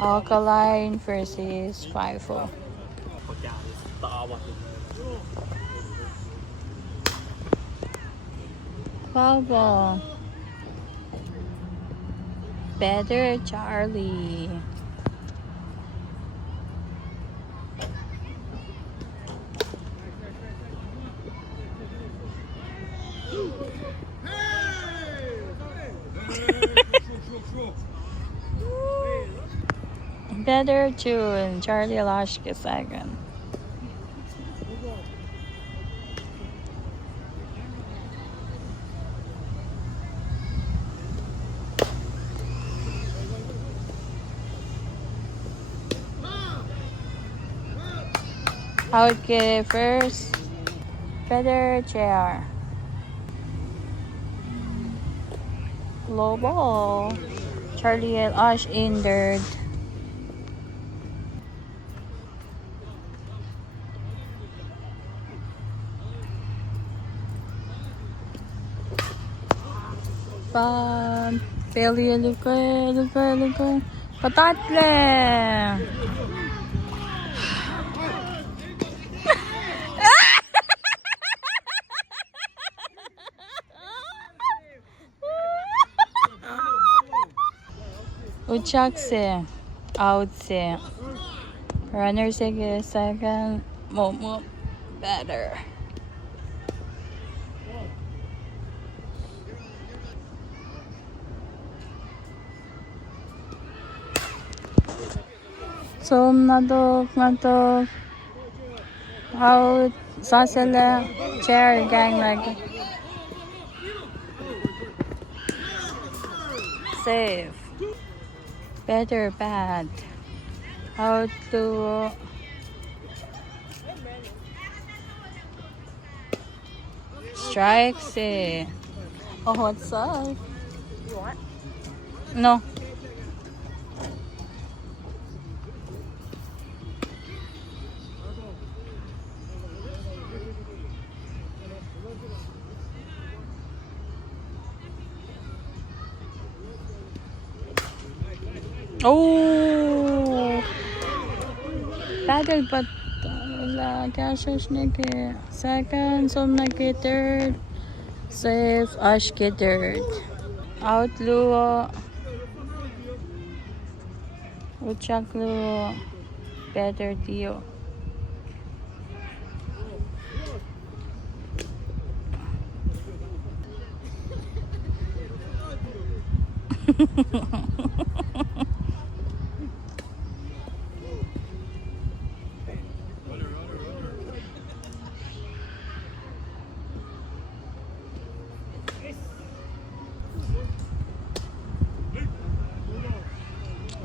Alkaline versus 5-0. Foul ball. Better Charlie. Better June. Charlie Lashke second. Out get it first. Better JR. Low ball. Charlie and Ash injured. Bailey luka. Patatle. Uchak se out se. Runner se second. Momo better. So nadok out sasela chair gang like save. Better bad. How to strikes it. Oh, what's up? You want? No. Oh, battle but wala Cassius nake second, some nake third, save Ash ke third, out luo, Uchak luo, better Tio.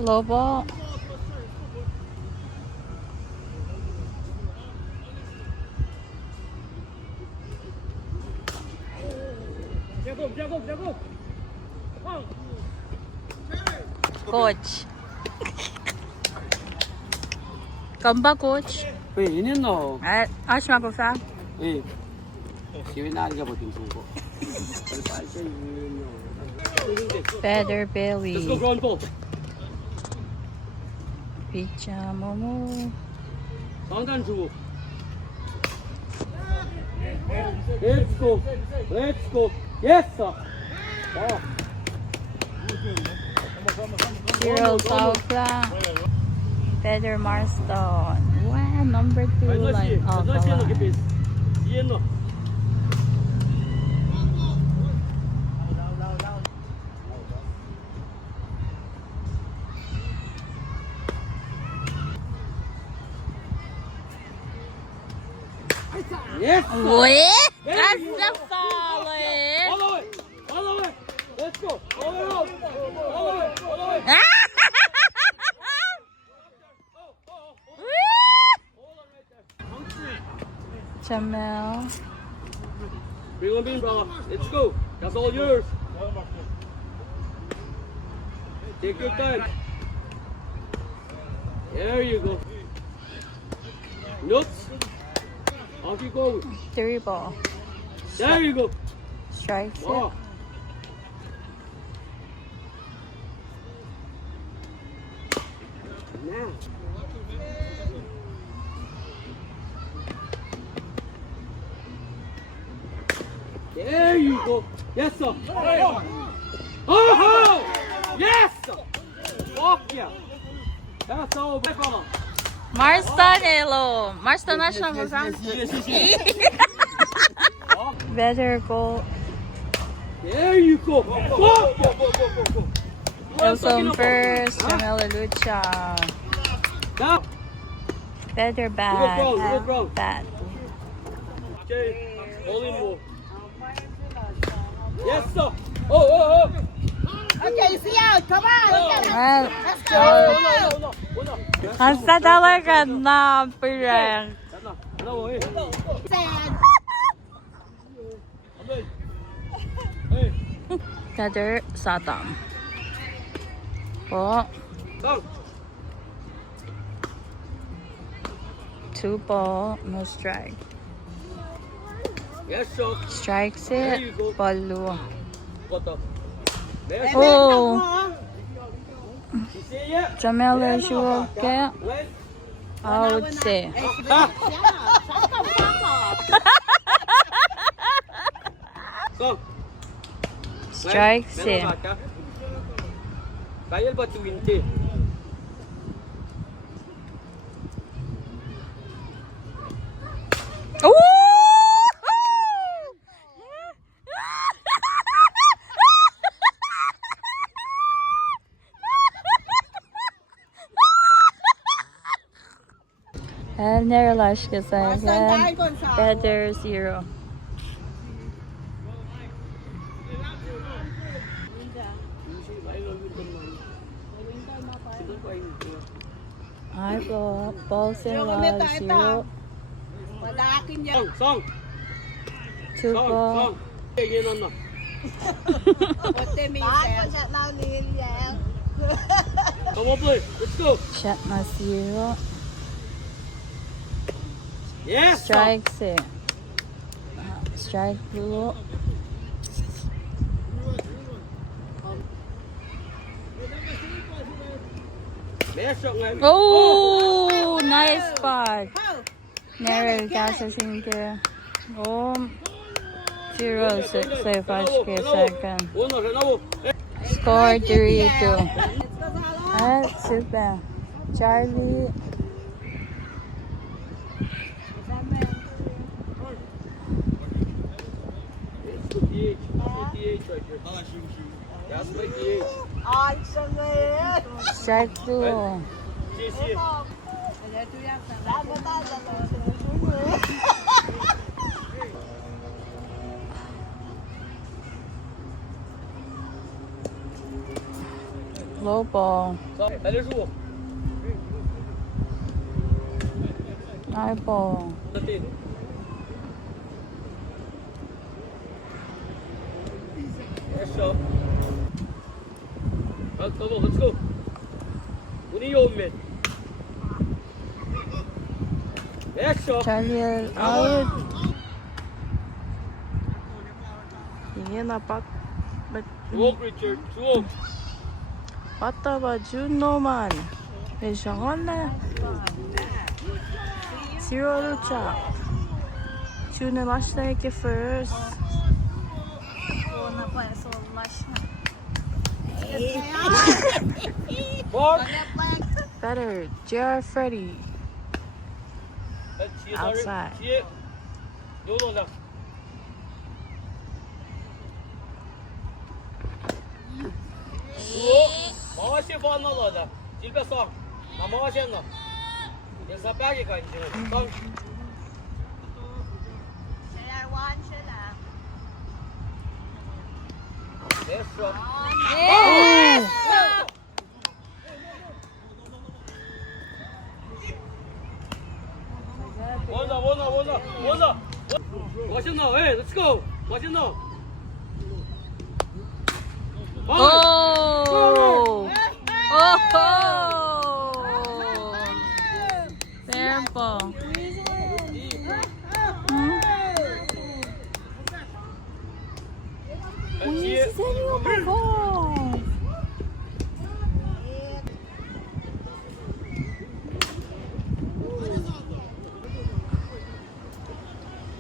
Low ball. Coach. Come coach. Uy, yun yun no. Ash makusa. Uy, siwinaan ka po tingin ko. Better Billy. Let's go, ground ball. Picha Momo. 防弹主 Let's go. Let's go. Yes, sir. Oh. Hero Saukla. Better Marston. Wow, number 2 line. Oh, Iyan no. Yes. Wait, that's the solid. All the way. All the way. Let's go. All the way. All the way. All the way. Jamel. Bring on in, brother. Let's go. That's all yours. Take your time. There you go. Nuts. Off you go. 3 ball. There you go. Strikes it. Oh. now. There you go. Yes, sir. Oh, yes, sir. Fuck yeah. That's all, brother. Marstanelo. Marsta na Yes, yes, yes. Better go. There you go. Go, go, go, go, go, go. Wilson first. Jamila Lucha. Now. Better Good bad. bro. Bad. Okay. All in more. Yes, sir. Oh. Okay, see out. Come on. Well, Let's go. Hasta talaga na pirang. Sad. Better Satam. Po. 2 ball, no strike. Yes, sir. Strikes it. Palu. What up? Oh. You see ya? Jamila Shuoke. Out se. Go. Strikes it. Kaya ba tuwinti? Oh! And Neralash again. Better 0. I go balls in love 0. Malakin yan. Song. 2 ball. Yan na. Ote minsan. Come on, play. Let's go. Shot na 0. Yes. Strikes it. Strike blue. Oh, nice spot. Meryl Gasashinke. Oh, 0-6 say 5 second. Score 3-2. That's super. Charlie. Strike 2. Low ball. High ball. Let's go. Let's go. What are you man? Let's go. Charlie out. Tingin na Walk, Richard. Walk. Bata ba Juno man. Medyo na. 0 lucha. Juno last na iki first. Mark. Better. JR Freddy. Outside. Мамаши банала да. Тебе сам. Мамаши на. Я запяги кончил. Сам. Хорошо. Вон. Машина, let's go. Машина. Oh! Fair ball. Oh my god.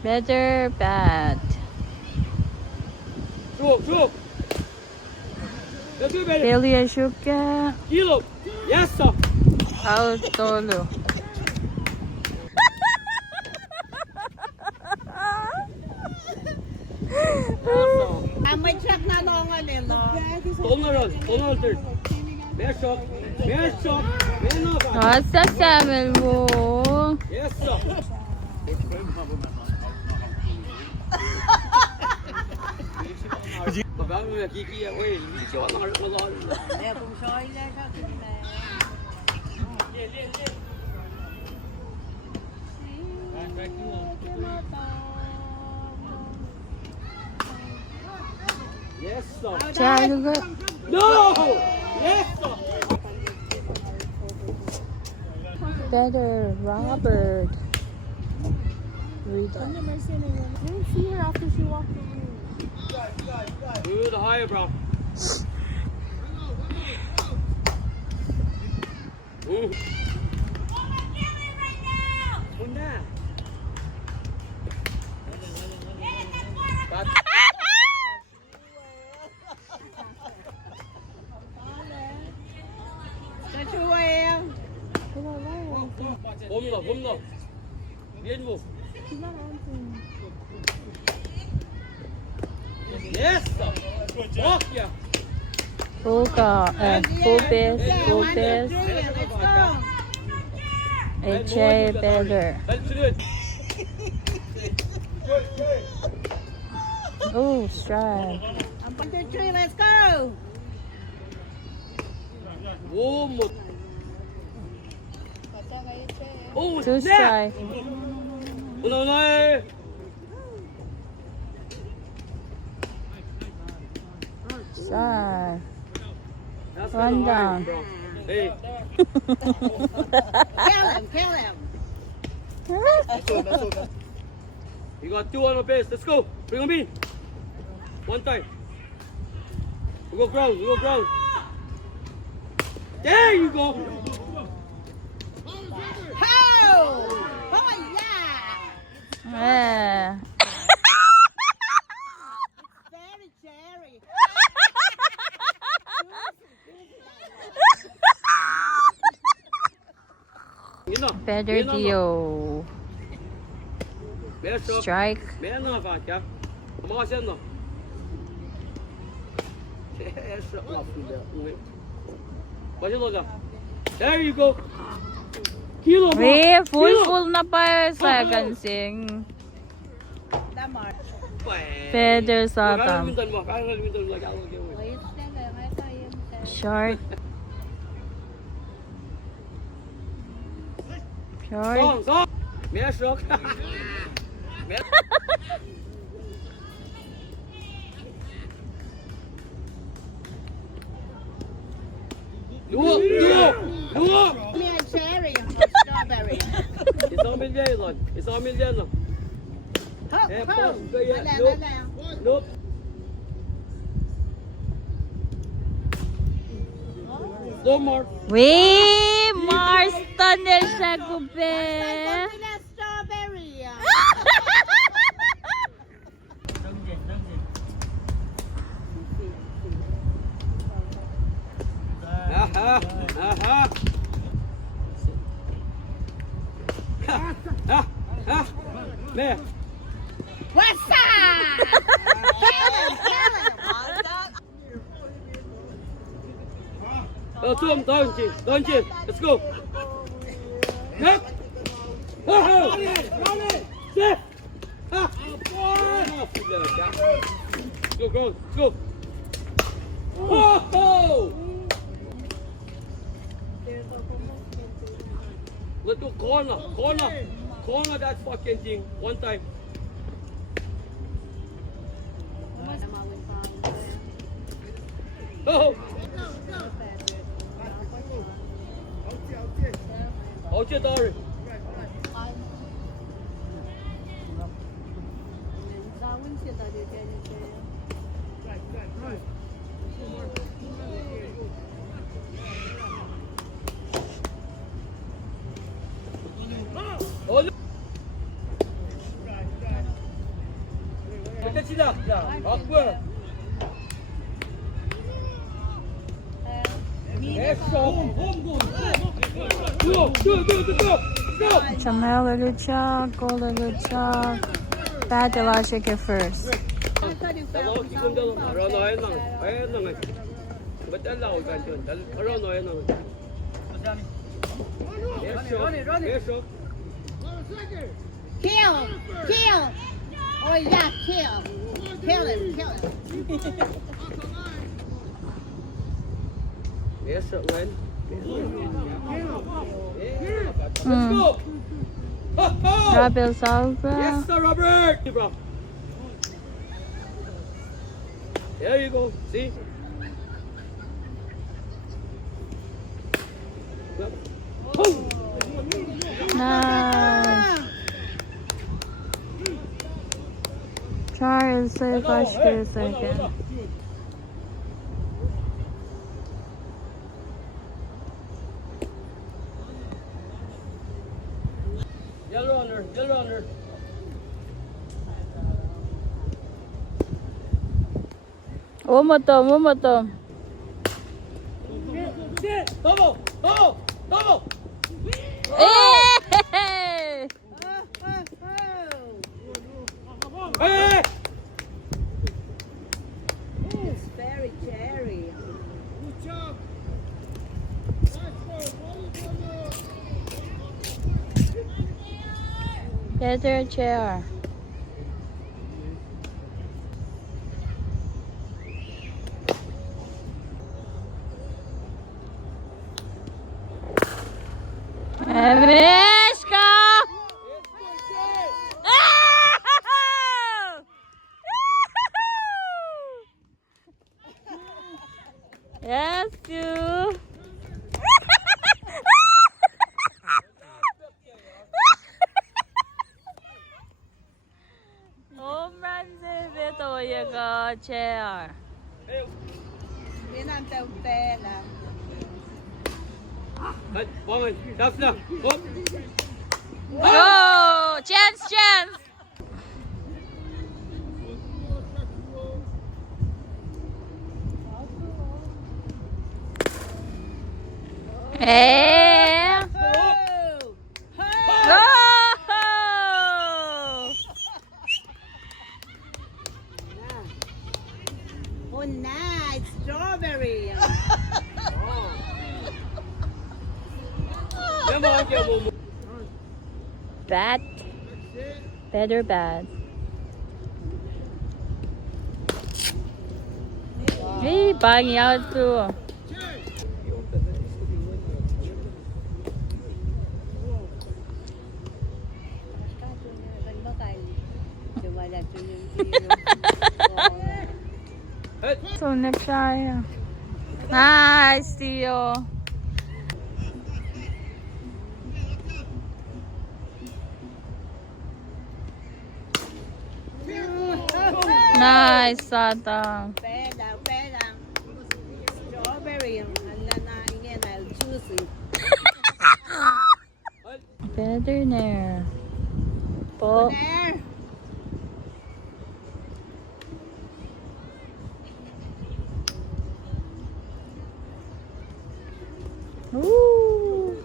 Better bat. 쭉. 여기 벨. Ilya Shuka. 길어. 예스. Out Tolu. May check na nongan eh, no? 오늘들. 매쇼. 매너가. What's Samuel mo? 예스. Magkano kikiya ko eh. Hindi siya wala. Kung soy na siya, Yes, sir. Tiago. No! Yes, sir. Better Robert. Rita. didn't see her after she walked away. Good higher, bro. 봄너. 미엔모. Yes, sir. Walk ya. Puka. Pupis. HA better. Oh, strike. I'm on the tree, let's go! One more. Oh, Two strike. No. Strike. That's One kinda high, down. bro. Hey. Kill him! You got two on the base. Let's go. Bring them in. One time. We go ground. There you go. Ho! Oh, yeah! Yeah. Very cherry. Better Dio. Strike. Menos vaca. Vamos haciendo. Essa é uma filha. Pode logar. There you go. Kilo mo. Wait, full na pa second sing. Damar. Better Satam. Short. Song. Mesok. Luo. Me a cherry or strawberry. It's all million. Ho! Nope. No more. Wait, Mars tunnel sa gube. Strawberry. Aha. Man. What's up? Kill him. Don't you? Let's go. Yep. Sit. Go. Let's go. Whoa! Let's go corner that fucking thing. One time. Oh! 어째 다리. sila. Backward. Jamel olacak, gol olacak. Ben de var şeker first. Dalawa, ikon dalawa. Around ayan lang. Ayan lang eh. Ba't alaw ka dyan? Around ayan lang. Yes, shot. Yes, shot. Kill! Kill! Oh yeah, kill! Kill him! Kill him! Yes, shot, Gwen. Let's Hmm. go! Ho, ho! Rabel salva. Yes, sir, Robert! Bro. There you go. See? Oh! Nice. Charles safe başka second. Yellow on her. Yellow on her. One more time. Double! Double! Double! Hey! Hey! It's very cherry. Better chair. Emreşka! Yes, you. Home run save ito yung chair. Yan ang pela. Hey, Bowman. Tough na. Hop! Oh, chance. Eh. Go! Oh, nice strawberry. Yan mo, kaya mo. Bad. Better bad. Hey, banging out too. Hey! So next siya. Nice, Theo. Nice, Satang. Pela. Strawberry. Ala na ingin na juicy. Better na. Po. There. Ooh.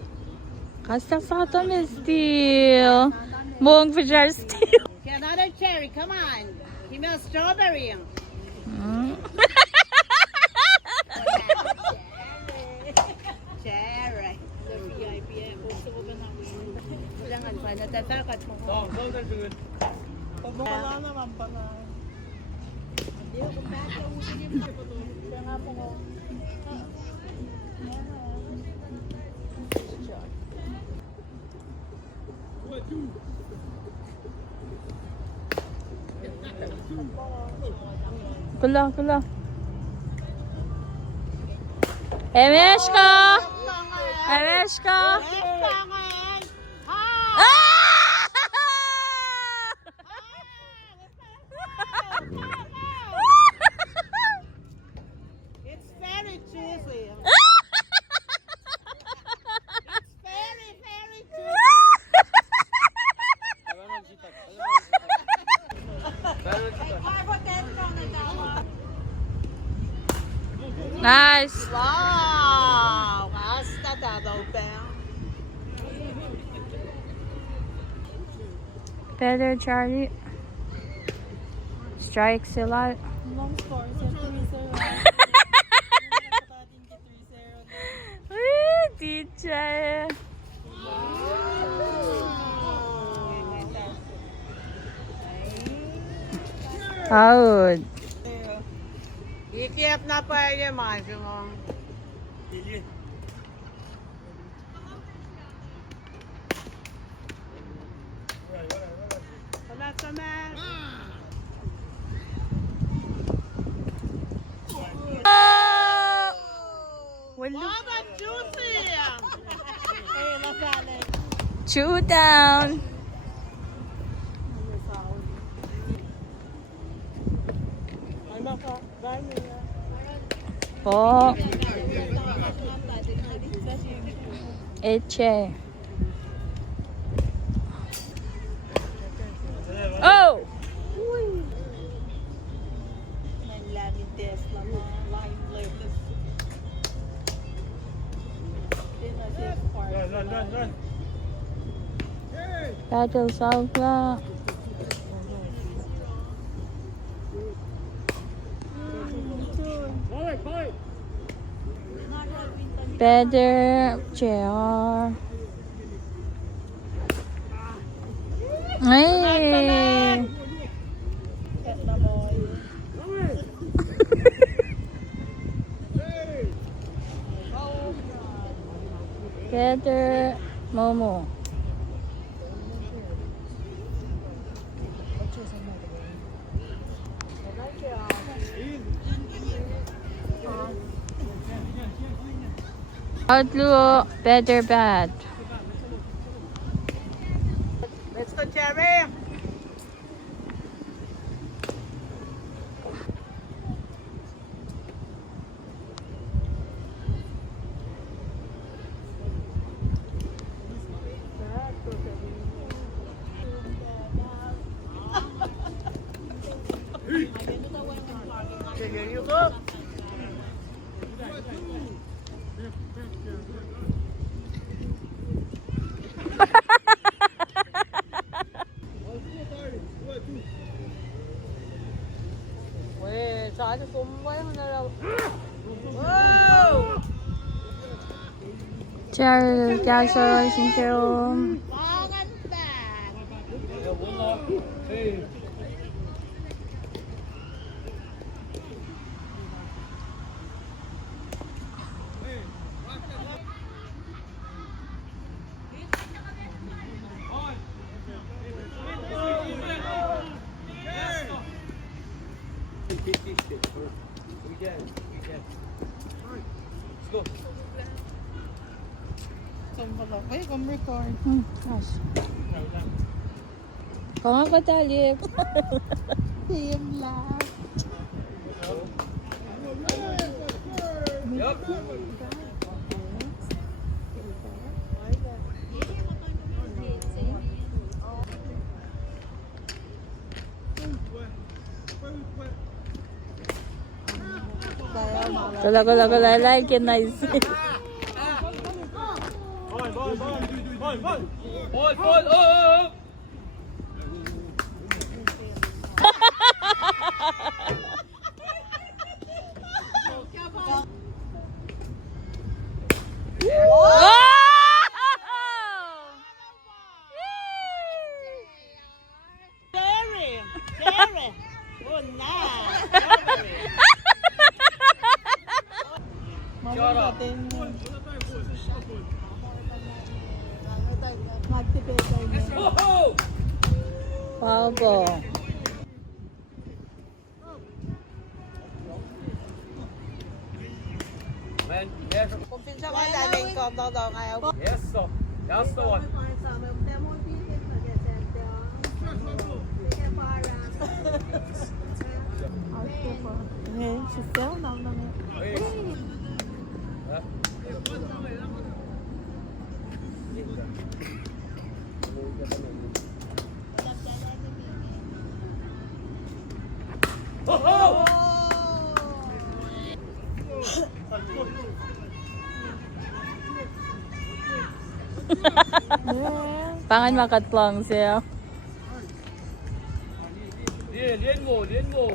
Kasta Satam is still. Mong Fajar still. Get another cherry. Come on. Give me a strawberry. Cherry. Kailangan pa. Natatakat mo. Down, tingin. Wala naman pa na. Hindi ako patawin. Kaya nga po ko. Kula. Emeshka! It's very juicy. It's very, very juicy. Kaya nang sitak. wide open. Better Charlie. Strike sila. Long score, so 3-0. Teacher. Out. Ikiap na pa yan, maximum. Wala sa man. Mama, juicy! Hey, nasali. Chew down. Ay, maka. Gani. Po. Eche. Oh! Nanlamin test lang mga line latest. Run. Battle Salva. Ball. Better JR. Hey. Better Momo. Outlaw, better bad. Let's go, Cherry. Here you go. Wait, sana sumay mo na raw. Wow! 잘 가셔주세요. Maganda! Let's go. Wait, come record. Gosh. Kung ako tali. Same lang. Yup. Kala, I like it nice. Ball. Oh. Jerry! Oh, nice! Shut up. Oh! Bago. Man, yes. Kung pinsa ka natin ko, daw kayo. Yes, so that's the one. Hey, she's still not on it. Hey. Oh! Pangan makatlong siya. Liên ngủ, liên ngủ.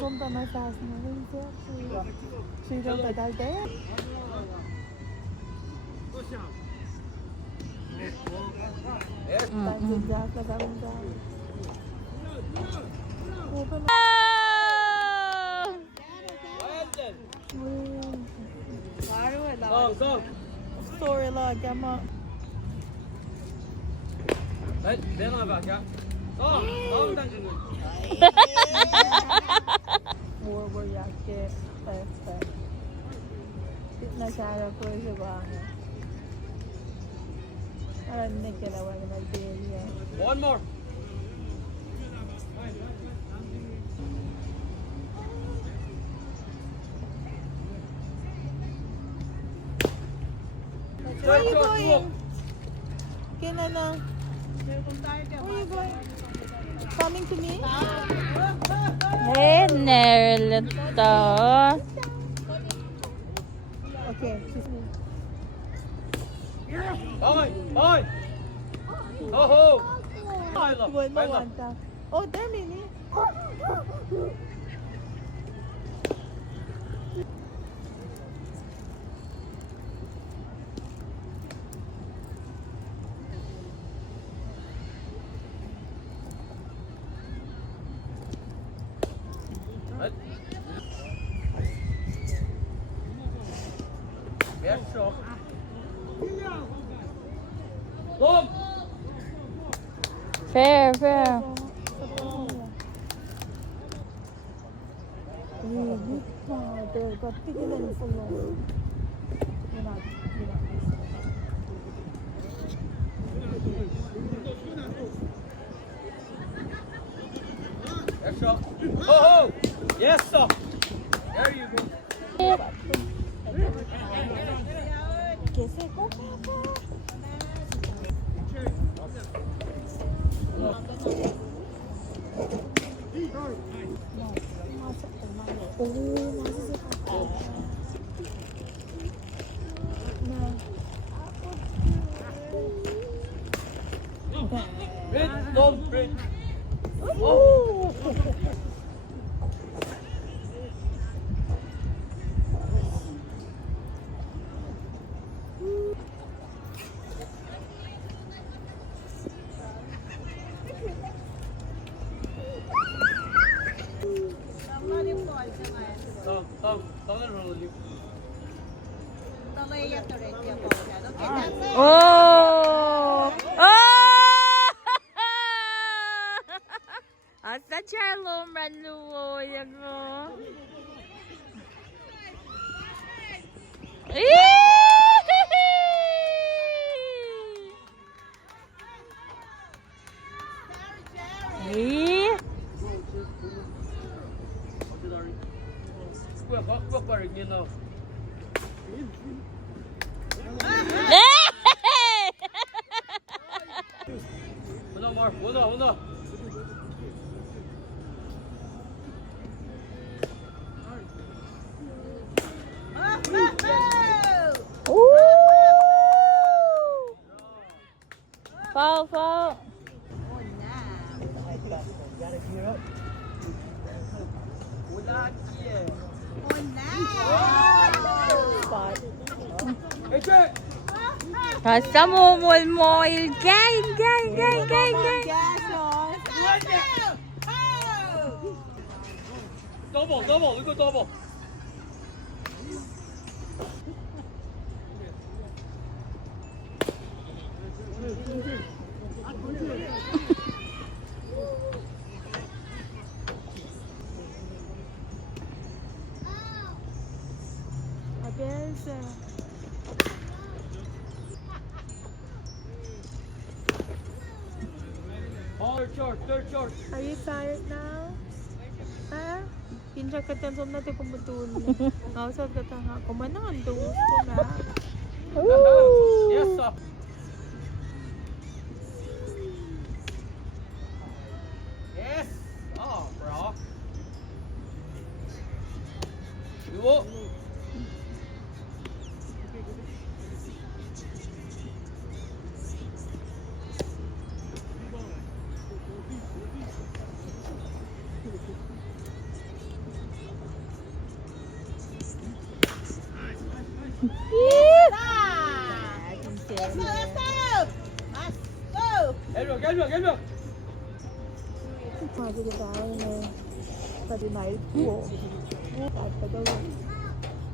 Không tao nói sao mà lên trước suy đâu tại đây té. Tại dừng ra là ra không ra. Sorry là cái mà. Đấy, đến rồi vào kìa. Đó, đó đang dừng. Mua ya que na cara pues se va. Ahora ni que la voy a ver. One more. Where are you going? Kinana. Where are you going? Coming to me? Hey, Nerlito. Okay, excuse me. Thôi, thôi. Ho ho. Quên mất hoàn toàn. Oh, there Mini. Best shot. Boom. Fair, fair. Best shot. Ho ho. Yes sir. There you go. Red, don't red. Oh. Oh! Oh! Asa Charlo Manluo yan mo. Uno. Foul, foul. Basta mumulmoil. Gang. Double, we go double. All short. Third short. Are you tired now? Ha? Pinsa ka tan som natin pumutul. Nausap ka ta nga. Kumanan, tuwos ko na. Yes, sir. Yes. Oh, bro. Duo. Get Hadi tayo tadi naik po. At daw.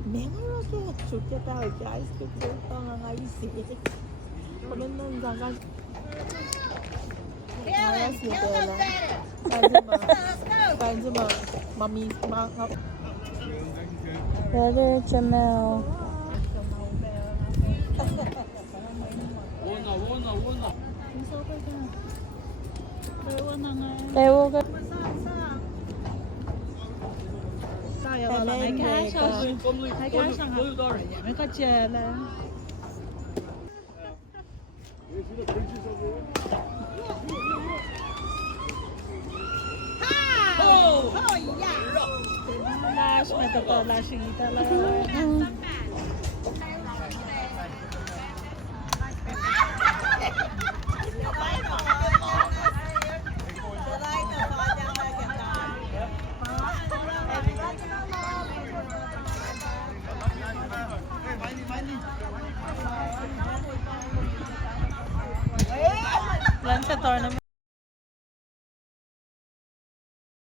Memorable. Suka tayo guys. Kuko pangangayisi. Kunin nang gangan. Mami, Better Jamel. Wona. Ewo ka. tayo wala may kasha. May kasha nga. May katsela. Lash, may ito lashing talaga. Lang sa tournament.